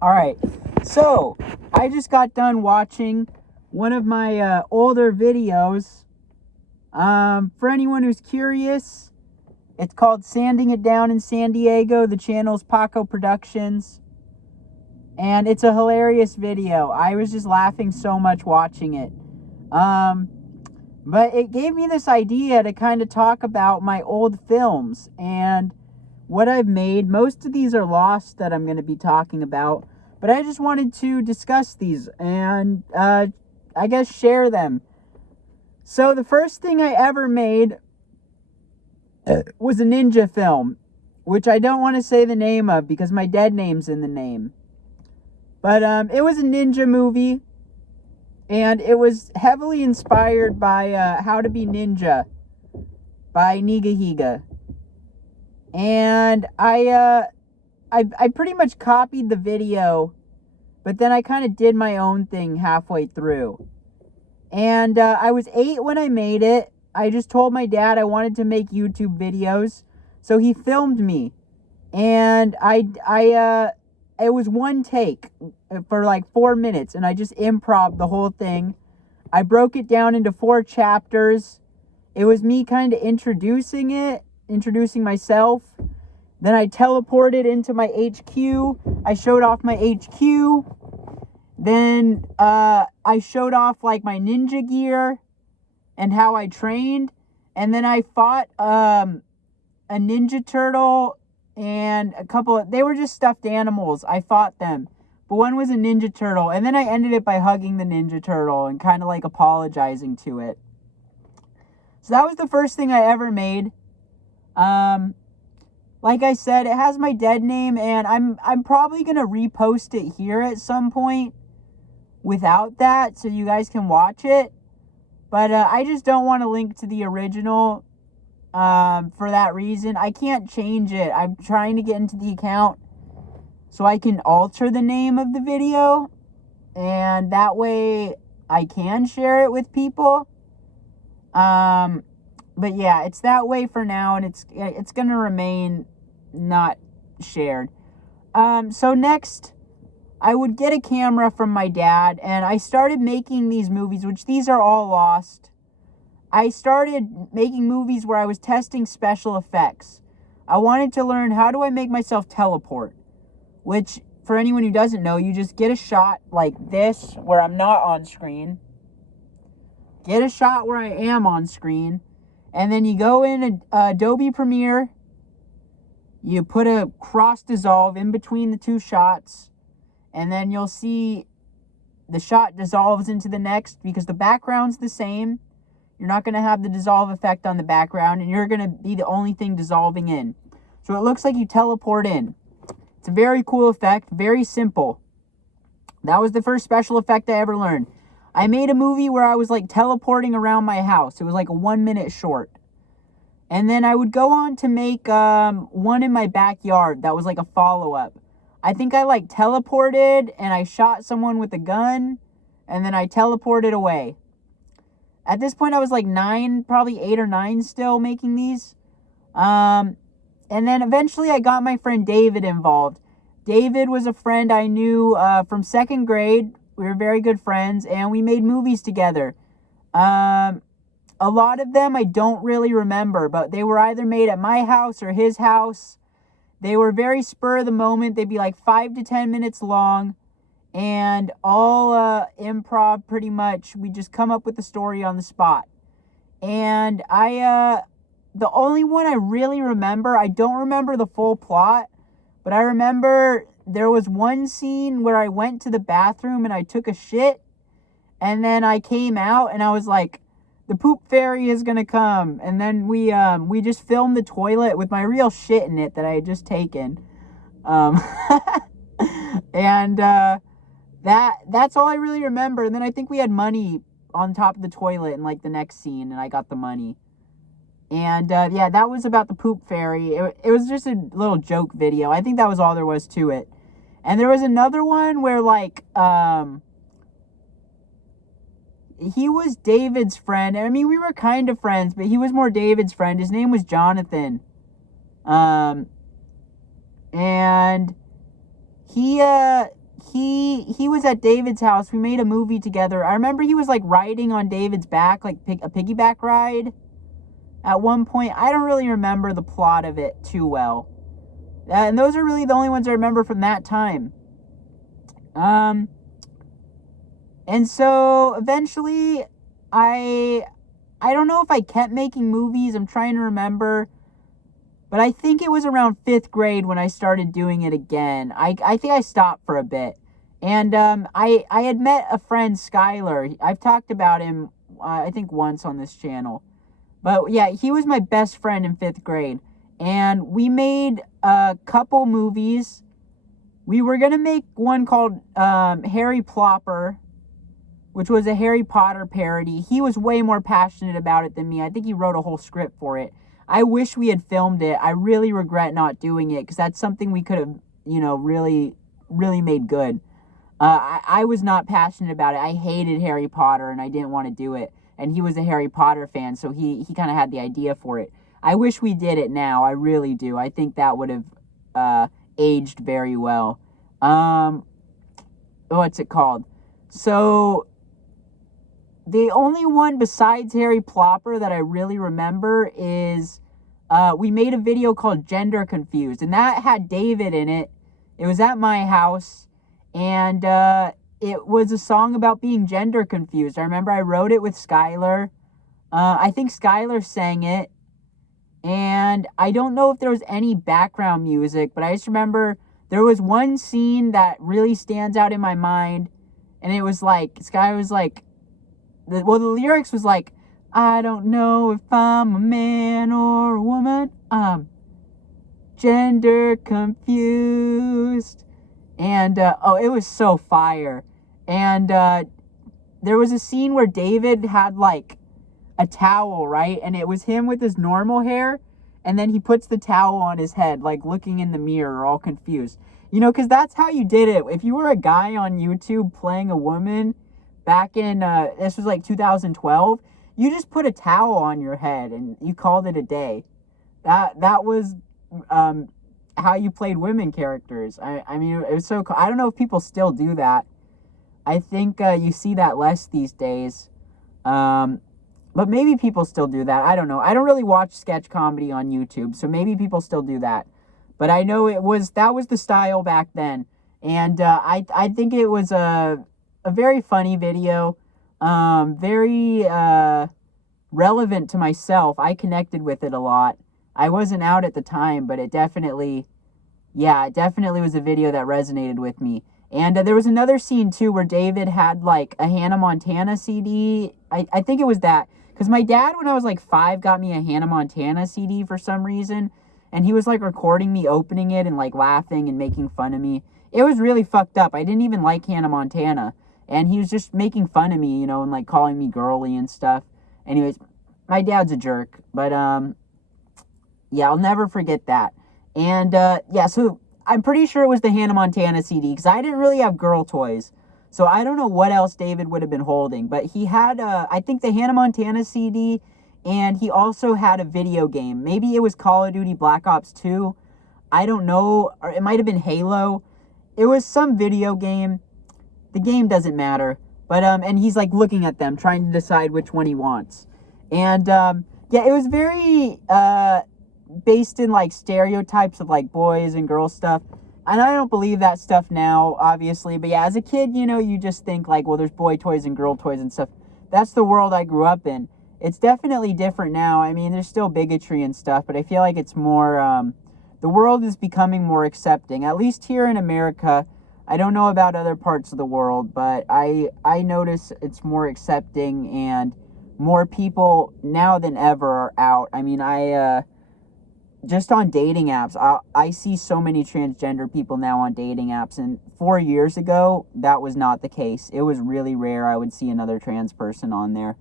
Alright, so I just got done watching one of my older videos. For anyone who's curious, it's called Sanding It Down in San Diego. The channel's Paco Productions. And it's a hilarious video. I was just laughing so much watching it. But it gave me this idea to kind of talk about my old films and what I've made. Most of these are lost that I'm going to be talking about, but I just wanted to discuss these and I guess share them. So the first thing I ever made was a ninja film, which I don't want to say the name of because my dead name's in the name. But it was a ninja movie, and it was heavily inspired by How to Be Ninja by Nigahiga. And I pretty much copied the video, but then I kind of did my own thing halfway through. And I was 8 when I made it. I just told my dad I wanted to make YouTube videos, so he filmed me. And it was one take for like 4 minutes, and I just improv the whole thing. I broke it down into 4 chapters. It was me kind of introducing myself. Then I teleported into my HQ. I showed off my HQ. Then I showed off like my ninja gear and how I trained. And then I fought a Ninja Turtle and they were just stuffed animals. I fought them. But one was a Ninja Turtle. And then I ended it by hugging the Ninja Turtle and kind of like apologizing to it. So that was the first thing I ever made. Like I said, it has my dead name, and I'm probably going to repost it here at some point without that so you guys can watch it. But I just don't want to link to the original for that reason. I can't change it. I'm trying to get into the account so I can alter the name of the video, and that way I can share it with people. But yeah, it's that way for now, and it's going to remain not shared. So next, I would get a camera from my dad, and I started making these movies, which these are all lost. I started making movies where I was testing special effects. I wanted to learn, how do I make myself teleport? Which, for anyone who doesn't know, you just get a shot like this, where I'm not on screen. Get a shot where I am on screen. And then you go in Adobe Premiere. You put a cross dissolve in between the 2 shots. And then you'll see the shot dissolves into the next because the background's the same. You're not going to have the dissolve effect on the background, and you're going to be the only thing dissolving in. So it looks like you teleport in. It's a very cool effect, very simple. That was the first special effect I ever learned. I made a movie where I was like teleporting around my house. It was like a 1-minute short. And then I would go on to make one in my backyard that was like a follow-up. I think I like teleported and I shot someone with a gun, and then I teleported away. At this point I was like 9, probably 8 or 9 still making these. And then eventually I got my friend David involved. David was a friend I knew from 2nd grade. We were very good friends, and we made movies together. A lot of them I don't really remember, but they were either made at my house or his house. They were very spur of the moment. They'd be like 5 to 10 minutes long, and all improv pretty much. We just come up with the story on the spot. And the only one I really remember, I don't remember the full plot, but I remember there was one scene where I went to the bathroom and I took a shit, and then I came out and I was like, the poop fairy is gonna come. And then we just filmed the toilet with my real shit in it that I had just taken. And that's all I really remember. And then I think we had money on top of the toilet in like the next scene, and I got the money. And yeah, that was about the poop fairy. It was just a little joke video. I think that was all there was to it. And there was another one where like he was David's friend. I mean, we were kind of friends, but he was more David's friend. His name was Jonathan. And he he was at David's house. We made a movie together. I remember he was like riding on David's back, like a piggyback ride at one point. I don't really remember the plot of it too well. And those are really the only ones I remember from that time. And so eventually I don't know if I kept making movies. I'm trying to remember. But I think it was around 5th grade when I started doing it again. I think I stopped for a bit. And I had met a friend, Skylar. I've talked about him, I think, once on this channel. But yeah, he was my best friend in 5th grade. And we made a couple movies. We were going to make one called Harry Plopper, which was a Harry Potter parody. He was way more passionate about it than me. I think he wrote a whole script for it. I wish we had filmed it. I really regret not doing it because that's something we could have, really, really made good. I was not passionate about it. I hated Harry Potter and I didn't want to do it. And he was a Harry Potter fan, so he kind of had the idea for it. I wish we did it now. I really do. I think that would have aged very well. What's it called? So the only one besides Harry Plopper that I really remember is we made a video called Gender Confused, and that had David in it. It was at my house, and it was a song about being gender confused. I remember I wrote it with Skylar. I think Skylar sang it, and I don't know if there was any background music, but I just remember there was one scene that really stands out in my mind, and it was like, Skylar was like, the lyrics was like, I don't know if I'm a man or a woman. I'm gender confused. And, it was so fire. And there was a scene where David had, like, a towel, right? And it was him with his normal hair. And then he puts the towel on his head, like, looking in the mirror, all confused. Because that's how you did it. If you were a guy on YouTube playing a woman back in, this was like 2012, you just put a towel on your head and you called it a day. That was how you played women characters. I mean, it was so cool. I don't know if people still do that. I think you see that less these days. But maybe people still do that. I don't know. I don't really watch sketch comedy on YouTube, so maybe people still do that. But I know that was the style back then. And I think it was a very funny video, very relevant to myself. I connected with it a lot. I wasn't out at the time, but it definitely was a video that resonated with me. And there was another scene, too, where David had, like, a Hannah Montana CD. I think it was that. Because my dad, when I was, like, 5, got me a Hannah Montana CD for some reason. And he was, like, recording me opening it and, like, laughing and making fun of me. It was really fucked up. I didn't even like Hannah Montana. And he was just making fun of me, and, like, calling me girly and stuff. Anyways, my dad's a jerk. But, yeah, I'll never forget that. And, so I'm pretty sure it was the Hannah Montana CD, because I didn't really have girl toys. So I don't know what else David would have been holding. But he had, I think, the Hannah Montana CD, and he also had a video game. Maybe it was Call of Duty Black Ops 2. I don't know. Or it might have been Halo. It was some video game. The game doesn't matter. But, and he's, like, looking at them, trying to decide which one he wants. And, it was very, based in, like, stereotypes of, like, boys and girls stuff. And I don't believe that stuff now, obviously. But, yeah, as a kid, you just think, like, well, there's boy toys and girl toys and stuff. That's the world I grew up in. It's definitely different now. I mean, there's still bigotry and stuff, but I feel like it's more, the world is becoming more accepting. At least here in America. I don't know about other parts of the world, but I notice it's more accepting and more people now than ever are out. I mean, just on dating apps, I see so many transgender people now on dating apps, and 4 years ago, that was not the case. It was really rare I would see another trans person on there.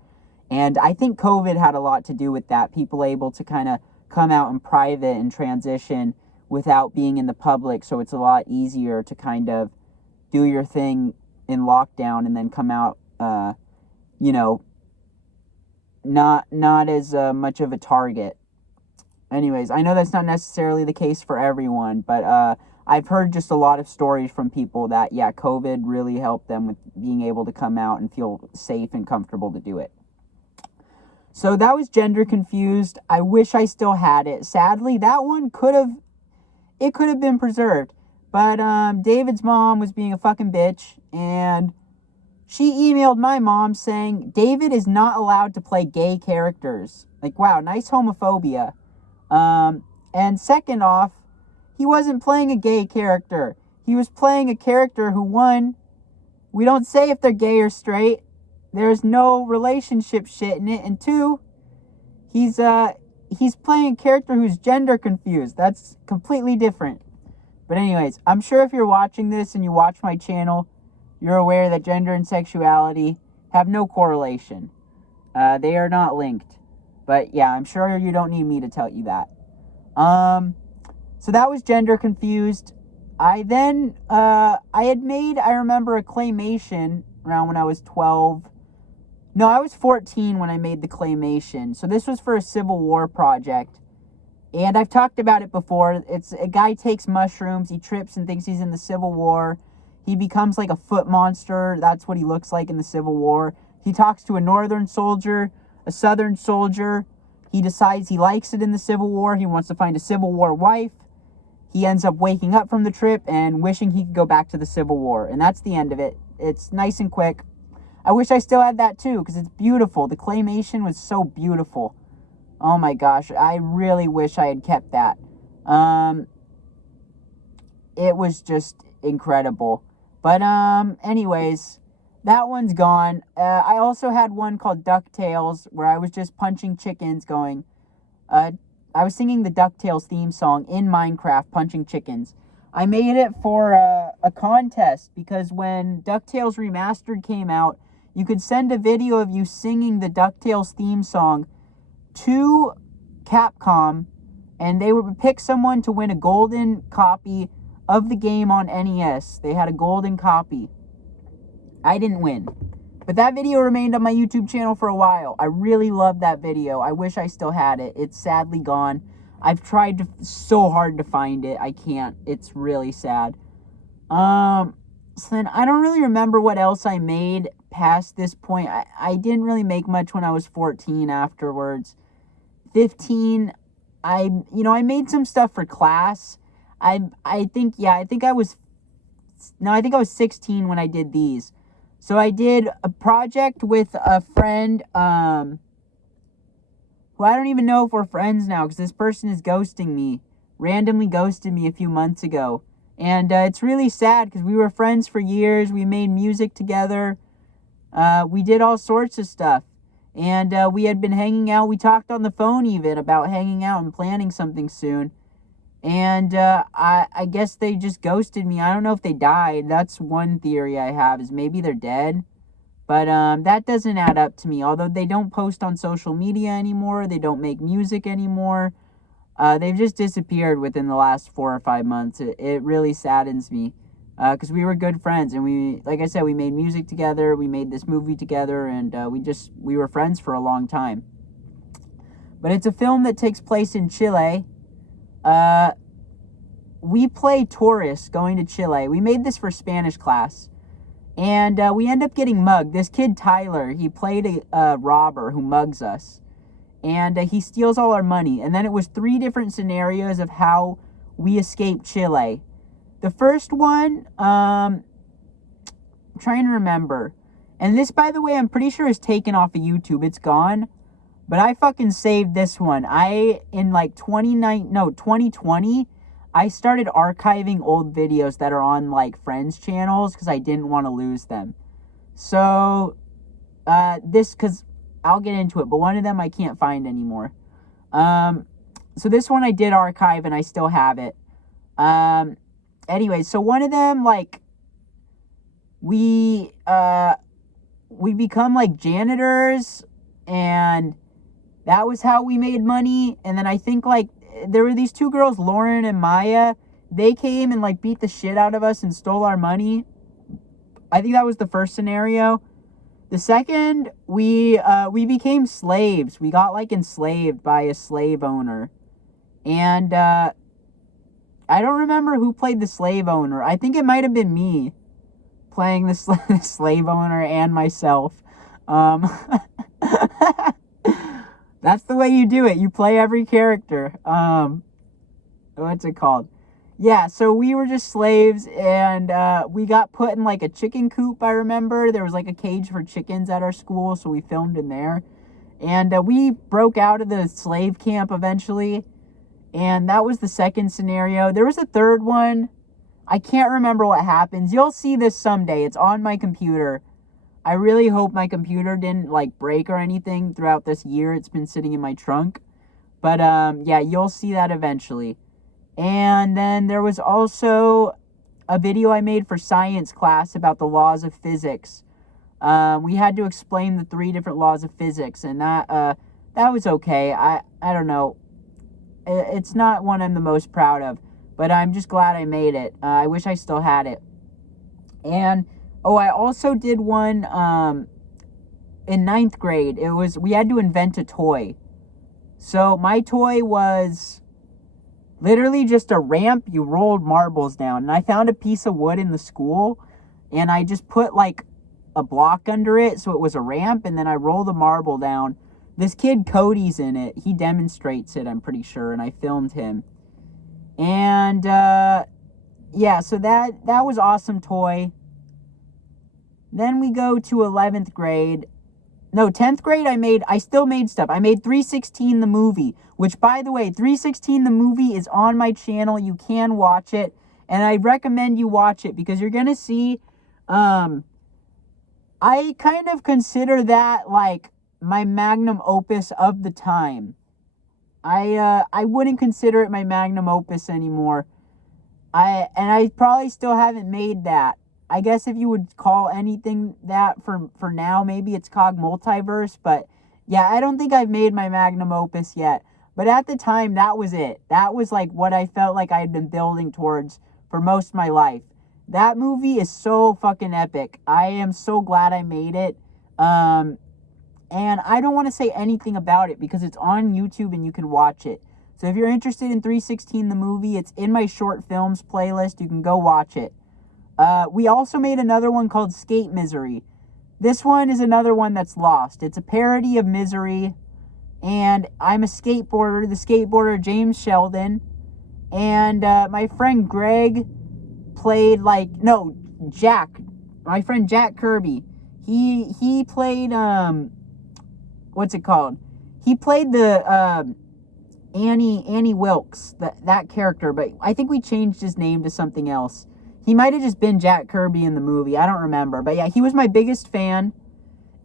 And I think COVID had a lot to do with that. People able to kind of come out in private and transition without being in the public, so it's a lot easier to kind of do your thing in lockdown and then come out, not as much of a target. anyways, I know that's not necessarily the case for everyone, but I've heard just a lot of stories from people that, yeah, COVID really helped them with being able to come out and feel safe and comfortable to do it. So that was Gender Confused. I wish I still had it. Sadly, that one could have been preserved. But David's mom was being a fucking bitch, and she emailed my mom saying David is not allowed to play gay characters. Like, wow, nice homophobia. And second off, he wasn't playing a gay character. He was playing a character who, one, we don't say if they're gay or straight. There's no relationship shit in it. And two, he's playing a character who's gender confused. That's completely different. But anyways, I'm sure if you're watching this and you watch my channel, you're aware that gender and sexuality have no correlation. They are not linked. But yeah, I'm sure you don't need me to tell you that. So that was Gender Confused. I had made, I remember, a claymation around when I was 12. No, I was 14 when I made the claymation. So this was for a Civil War project. And I've talked about it before. It's a guy takes mushrooms, he trips and thinks he's in the Civil War. He becomes like a foot monster. That's what he looks like in the Civil War. He talks to a northern soldier, a southern soldier. He decides he likes it in the Civil War. He wants to find a Civil War wife. He ends up waking up from the trip and wishing he could go back to the Civil War. And that's the end of it. It's nice and quick. I wish I still had that too, because it's beautiful. The claymation was so beautiful. Oh my gosh, I really wish I had kept that. It was just incredible. But anyways, that one's gone. I also had one called DuckTales, where I was just punching chickens going. I was singing the DuckTales theme song in Minecraft, punching chickens. I made it for a contest, because when DuckTales Remastered came out, you could send a video of you singing the DuckTales theme song to Capcom, and they would pick someone to win a golden copy of the game on NES. They had a golden copy. I didn't win, but that video remained on my YouTube channel for a while. I really loved that video. I wish I still had it. It's sadly gone. I've tried so hard to find it. I can't. It's really sad. So then I don't really remember what else I made past this point. I didn't really make much when I was 14 afterwards. 15, I made some stuff for class. I think I was 16 when I did these. So I did a project with a friend, who I don't even know if we're friends now, because this person is ghosting me, randomly ghosted me a few months ago. And it's really sad, because we were friends for years. We made music together. We did all sorts of stuff. And we had been hanging out. We talked on the phone even about hanging out and planning something soon. And I guess they just ghosted me. I don't know if they died. That's one theory I have, is maybe they're dead. But that doesn't add up to me. Although they don't post on social media anymore. They don't make music anymore. They've just disappeared within the last 4 or 5 months. It really saddens me. Because we were good friends, and we, like I said, we made music together, we made this movie together, and we were friends for a long time. But it's a film that takes place in Chile. We play tourists going to Chile. We made this for Spanish class, and we end up getting mugged. This kid, Tyler, he played a robber who mugs us, and he steals all our money. And then it was 3 different scenarios of how we escape Chile. The first one, I'm trying to remember. And this, by the way, I'm pretty sure is taken off of YouTube. It's gone. But I fucking saved this one. In like 2020, I started archiving old videos that are on like friends' channels because I didn't want to lose them. So, because I'll get into it, but one of them I can't find anymore. So this one I did archive and I still have it. Anyway, so one of them, like, we become like janitors, and that was how we made money. And then I think like there were these 2 girls, Lauren and Maya. They came and like beat the shit out of us and stole our money. I think that was the first scenario. The second, we became slaves. We got like enslaved by a slave owner. And I don't remember who played the slave owner. I think it might have been me playing the slave owner and myself. That's the way you do it. You play every character. What's it called? Yeah, so we were just slaves, and we got put in like a chicken coop, I remember. There was like a cage for chickens at our school, so we filmed in there. And we broke out of the slave camp eventually, and that was the second scenario. There was a third one. I can't remember what happens. You'll see this someday. It's on my computer. I really hope my computer didn't like break or anything throughout this year. It's been sitting in my trunk. But yeah, you'll see that eventually. And then there was also a video I made for science class about the laws of physics. We had to explain the 3 different laws of physics, and that was okay. I don't know. It's not one I'm the most proud of, but I'm just glad I made it. I wish I still had it. And I also did one in 9th grade. We had to invent a toy. So my toy was literally just a ramp. You rolled marbles down. And I found a piece of wood in the school, and I just put like a block under it so it was a ramp, and then I rolled a marble down. This kid Cody's in it. He demonstrates it, I'm pretty sure, and I filmed him. And yeah, so that was awesome toy. Then we go to 11th grade. No, 10th grade I still made stuff. I made 316 the movie, which, by the way, 316 the movie is on my channel. You can watch it, and I recommend you watch it because you're going to see, I kind of consider that like my magnum opus of the time. I wouldn't consider it my magnum opus anymore. I probably still haven't made that. I guess if you would call anything that for now, maybe it's COG Multiverse, but yeah, I don't think I've made my magnum opus yet. But at the time, that was it. That was like what I felt like I had been building towards for most of my life. That movie is so fucking epic. I am so glad I made it. And I don't want to say anything about it because it's on YouTube and you can watch it. So if you're interested in 316 the movie, it's in my short films playlist. You can go watch it. We also made another one called Skate Misery. This one is another one that's lost. It's a parody of Misery. And I'm a skateboarder, the skateboarder James Sheldon. And my friend Greg played Jack. My friend Jack Kirby. He played, what's it called? He played the Annie Wilkes, that character. But I think we changed his name to something else. He might have just been Jack Kirby in the movie. I don't remember. But yeah, he was my biggest fan.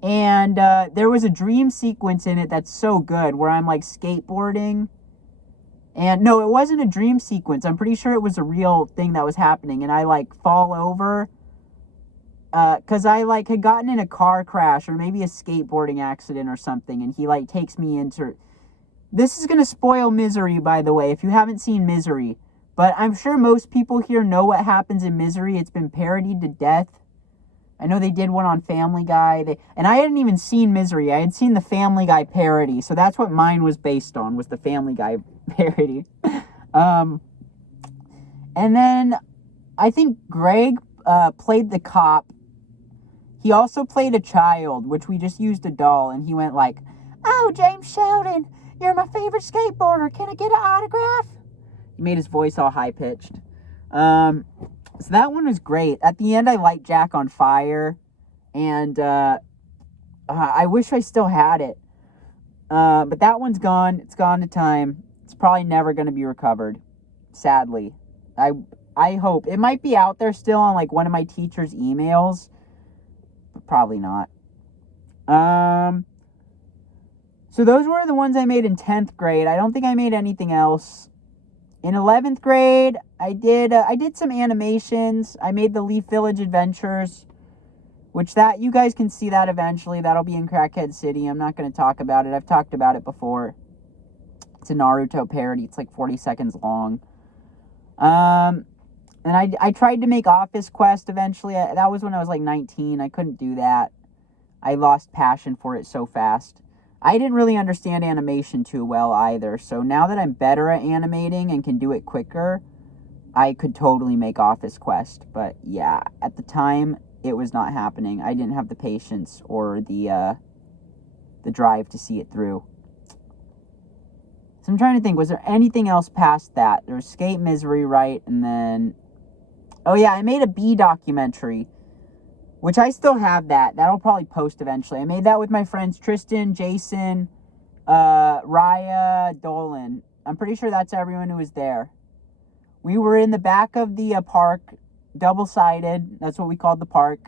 And there was a dream sequence in it that's so good where I'm like skateboarding. And no, it wasn't a dream sequence. I'm pretty sure it was a real thing that was happening. And I like fall over. Because I like had gotten in a car crash or maybe a skateboarding accident or something. And he like takes me into... This is going to spoil Misery, by the way, if you haven't seen Misery. But I'm sure most people here know what happens in Misery. It's been parodied to death. I know they did one on Family Guy. And I hadn't even seen Misery. I had seen the Family Guy parody. So that's what mine was based on, was the Family Guy parody. And then I think Greg played the cop. He also played a child, which we just used a doll. And he went like, "Oh, James Sheldon, you're my favorite skateboarder. Can I get an autograph?" He made his voice all high-pitched. So that one was great. At the end, I light Jack on fire. And I wish I still had it. But that one's gone. It's gone to time. It's probably never going to be recovered. Sadly. I hope. It might be out there still on like one of my teacher's emails. But probably not. So those were the ones I made in 10th grade. I don't think I made anything else. In 11th grade, I did some animations. I made the Leaf Village Adventures, which that you guys can see that eventually. That'll be in Crackhead City. I'm not going to talk about it. I've talked about it before. It's a Naruto parody. It's like 40 seconds long. And I tried to make Office Quest eventually. That was when I was like 19. I couldn't do that. I lost passion for it so fast. I didn't really understand animation too well either. So now that I'm better at animating and can do it quicker, I could totally make Office Quest. But yeah, at the time, it was not happening. I didn't have the patience or the drive to see it through. So I'm trying to think, was there anything else past that? There was Escape Misery, right? And then, oh yeah, I made a bee documentary, which I still have that. That'll probably post eventually. I made that with my friends Tristan, Jason, Raya, Dolan. I'm pretty sure that's everyone who was there. We were in the back of the park, double-sided. That's what we called the park,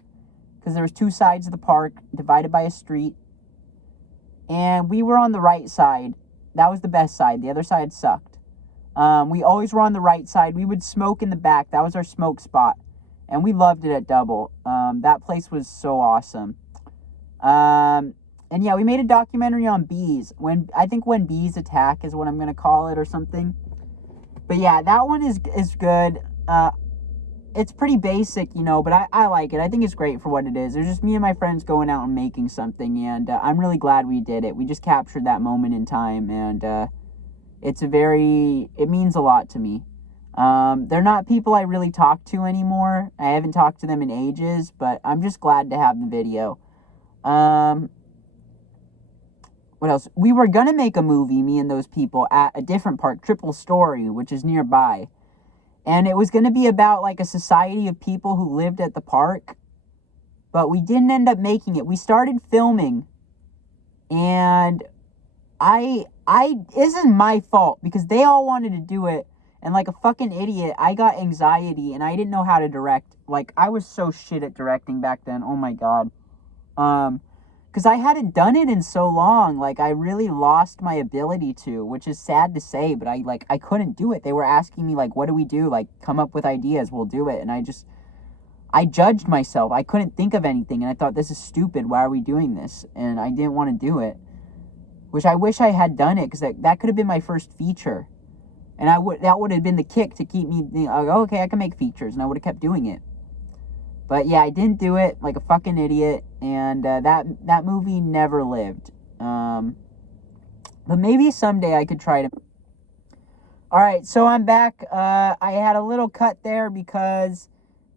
because there was 2 sides of the park divided by a street. And we were on the right side. That was the best side. The other side sucked. We always were on the right side. We would smoke in the back. That was our smoke spot. And we loved it at Double. That place was so awesome. And yeah, we made a documentary on bees. I think When Bees Attack is what I'm going to call it or something. But yeah, that one is good. It's pretty basic, you know, but I like it. I think it's great for what it is. It was just me and my friends going out and making something, and I'm really glad we did it. We just captured that moment in time, and it means a lot to me. They're not people I really talk to anymore. I haven't talked to them in ages, but I'm just glad to have the video. What else? We were going to make a movie, me and those people, at a different park, Triple Story, which is nearby. And it was going to be about like a society of people who lived at the park. But we didn't end up making it. We started filming. And this is my fault, because they all wanted to do it. And like a fucking idiot, I got anxiety and I didn't know how to direct. Like, I was so shit at directing back then. Oh my God. Because I hadn't done it in so long. Like, I really lost my ability to, which is sad to say, but I couldn't do it. They were asking me, like, what do we do? Like, come up with ideas, we'll do it. And I judged myself. I couldn't think of anything, and I thought, this is stupid. Why are we doing this? And I didn't want to do it. Which I wish I had done it, because that could have been my first feature. And that would have been the kick to keep me, okay, I can make features, and I would have kept doing it. But yeah, I didn't do it, like a fucking idiot, and that movie never lived. But maybe someday I could try to. Alright, so I'm back. I had a little cut there because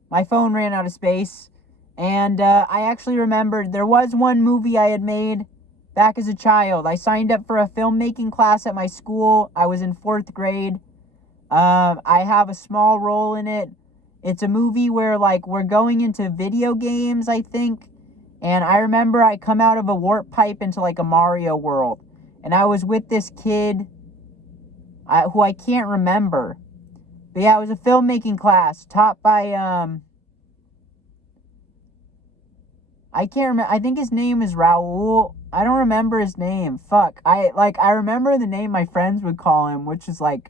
my phone ran out of space. And I actually remembered there was one movie I had made back as a child. I signed up for a filmmaking class at my school. I was in 4th grade. I have a small role in it. It's a movie where, like, we're going into video games, I think. And I remember I come out of a warp pipe into, like, a Mario world. And I was with this kid who I can't remember. But yeah, it was a filmmaking class taught by, I can't remember. I think his name is Raul. I don't remember his name. Fuck. I remember the name my friends would call him, which is, like,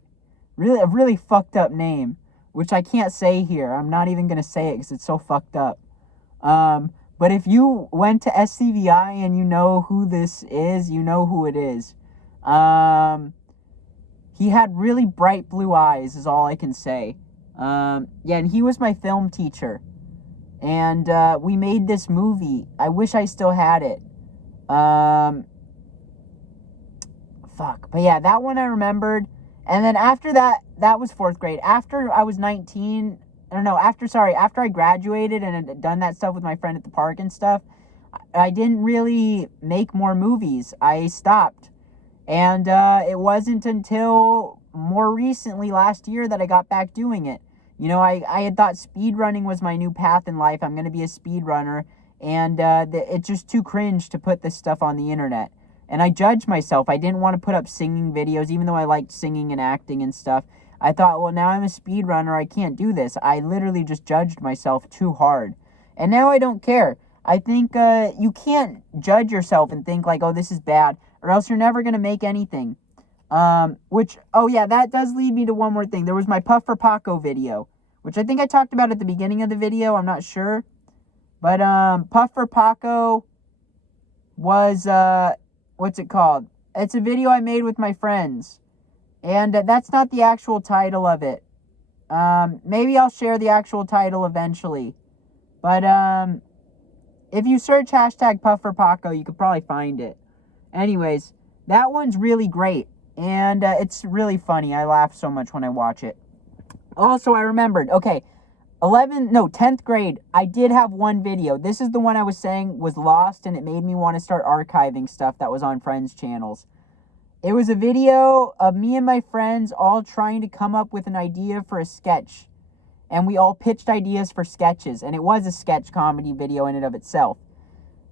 really a really fucked up name. Which I can't say here. I'm not even going to say it because it's so fucked up. But if you went to SCVI and you know who this is, you know who it is. He had really bright blue eyes is all I can say. Yeah, and he was my film teacher. And we made this movie. I wish I still had it. Fuck. But yeah, that one I remembered. And then after that was 4th grade. After I was 19, after I graduated and had done that stuff with my friend at the park and stuff, I didn't really make more movies. I stopped. And it wasn't until more recently, last year, that I got back doing it. You know, I had thought speedrunning was my new path in life. I'm going to be a speedrunner. And it's just too cringe to put this stuff on the internet. And I judged myself. I didn't want to put up singing videos, even though I liked singing and acting and stuff. I thought, well, now I'm a speedrunner. I can't do this. I literally just judged myself too hard. And now I don't care. I think you can't judge yourself and think like, oh, this is bad, or else you're never going to make anything. That does lead me to one more thing. There was my Puff for Paco video, which I think I talked about at the beginning of the video. I'm not sure. But Puff for Paco was... what's it called? It's a video I made with my friends. And that's not the actual title of it. Maybe I'll share the actual title eventually. But if you search hashtag Puff for Paco, you could probably find it. Anyways, that one's really great. And it's really funny. I laugh so much when I watch it. Also, I remembered, okay, 10th grade, I did have one video. This is the one I was saying was lost, and it made me want to start archiving stuff that was on friends' channels. It was a video of me and my friends all trying to come up with an idea for a sketch. And we all pitched ideas for sketches, and it was a sketch comedy video in and of itself.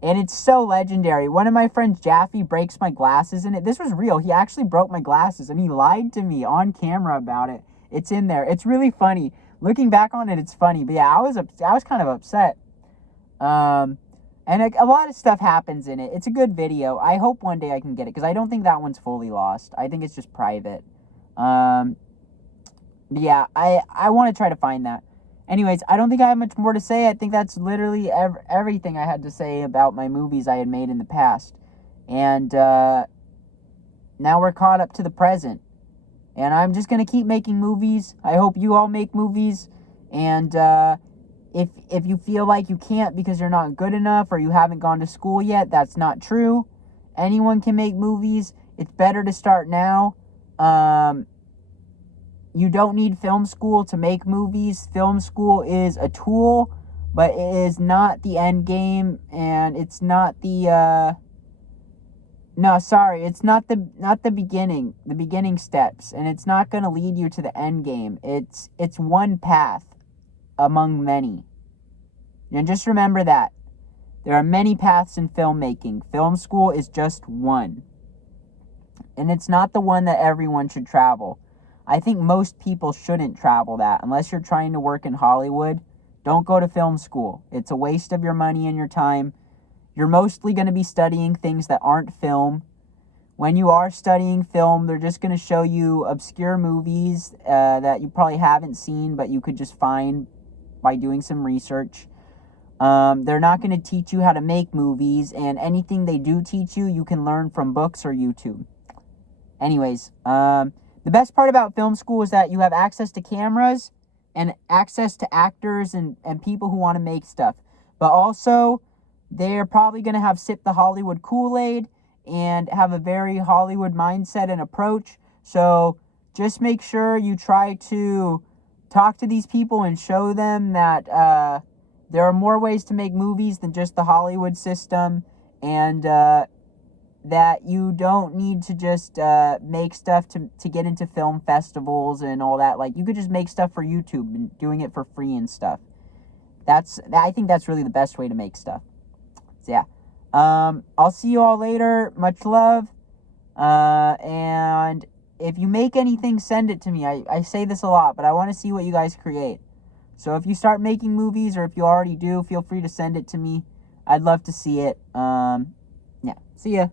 And it's so legendary. One of my friends, Jaffe, breaks my glasses in it. This was real. He actually broke my glasses, and he lied to me on camera about it. It's in there. It's really funny. Looking back on it, it's funny. But yeah, I was kind of upset. And a lot of stuff happens in it. It's a good video. I hope one day I can get it, because I don't think that one's fully lost. I think it's just private. But yeah, I want to try to find that. Anyways, I don't think I have much more to say. I think that's literally everything I had to say about my movies I had made in the past. And now we're caught up to the present. And I'm just going to keep making movies. I hope you all make movies. And if you feel like you can't because you're not good enough or you haven't gone to school yet, that's not true. Anyone can make movies. It's better to start now. You don't need film school to make movies. Film school is a tool, but it is not the end game, and it's not the it's not the beginning steps, and it's not going to lead you to the end game. It's one path among many. And just remember that. There are many paths in filmmaking. Film school is just one. And it's not the one that everyone should travel. I think most people shouldn't travel that. Unless you're trying to work in Hollywood, don't go to film school. It's a waste of your money and your time. You're mostly going to be studying things that aren't film. When you are studying film, they're just going to show you obscure movies that you probably haven't seen, but you could just find by doing some research. They're not going to teach you how to make movies, and anything they do teach you, you can learn from books or YouTube. Anyways, the best part about film school is that you have access to cameras and access to actors and people who want to make stuff. But also, they're probably going to have sip the Hollywood Kool-Aid and have a very Hollywood mindset and approach. So just make sure you try to talk to these people and show them that there are more ways to make movies than just the Hollywood system, and that you don't need to just make stuff to get into film festivals and all that. Like, you could just make stuff for YouTube and doing it for free and stuff. I think that's really the best way to make stuff. So yeah. I'll see you all later. Much love. And if you make anything, send it to me. I say this a lot, but I want to see what you guys create. So if you start making movies, or if you already do, feel free to send it to me. I'd love to see it. Yeah. See ya.